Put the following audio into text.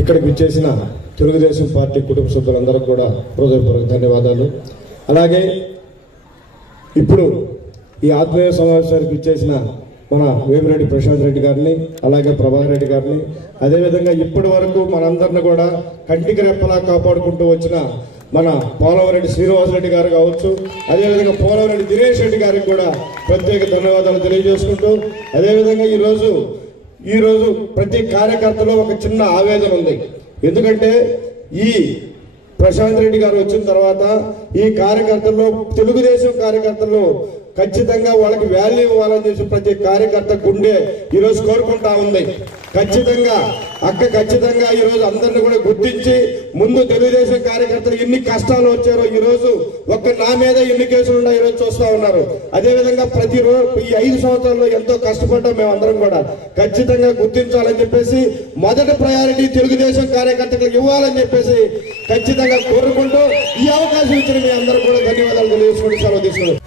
ఇక్కడికి విచ్చేసిన తెలుగుదేశం పార్టీ కుటుంబ సభ్యులందరికీ కూడా హృదయపూర్వక ధన్యవాదాలు. అలాగే ఇప్పుడు ఈ ఆత్మీయ సమావేశానికి విచ్చేసిన మన వేమిరెడ్డి ప్రశాంత్ రెడ్డి గారిని, అలాగే ప్రభాకర్ రెడ్డి గారిని, అదేవిధంగా ఇప్పటి వరకు మనందరిని కూడా కంటికి రెప్పలా కాపాడుకుంటూ వచ్చిన మన పోలవరెడ్డి శ్రీనివాసరెడ్డి గారు కావచ్చు, అదేవిధంగా పోలవరెడ్డి దినేష్ రెడ్డి గారికి కూడా ప్రత్యేక ధన్యవాదాలు తెలియజేసుకుంటూ, అదేవిధంగా ఈరోజు ప్రతి కార్యకర్తలో ఒక చిన్న ఆవేదన ఉంది. ఎందుకంటే ఈ ప్రశాంత్ రెడ్డి గారు వచ్చిన తర్వాత ఈ కార్యకర్తల్లో తెలుగుదేశం కార్యకర్తలు ఖచ్చితంగా వాళ్ళకి వాల్యూ ఇవ్వాలని చెప్పి ప్రతి కార్యకర్త గుండె ఈరోజు కోరుకుంటా ఉంది. ఖచ్చితంగా ఈరోజు అందరిని కూడా గుర్తించి ముందు తెలుగుదేశం కార్యకర్తలు ఎన్ని కష్టాలు వచ్చారో ఈరోజు ఒక్క నా మీద ఎన్ని కేసులు ఉన్నాయి ఈరోజు చూస్తా ఉన్నారు. అదేవిధంగా ప్రతిరోజు ఈ 5 సంవత్సరాల్లో ఎంతో కష్టపడ్డాం మేమందరం కూడా. ఖచ్చితంగా గుర్తించాలని చెప్పేసి మొదటి ప్రయారిటీ తెలుగుదేశం కార్యకర్తలకు ఇవ్వాలని చెప్పేసి ఖచ్చితంగా కోరుకుంటూ ఈ అవకాశం ఇచ్చిన మీ అందరూ కూడా ధన్యవాదాలు తెలియజేసుకుంటూ సెలవు తీసుకున్నాం.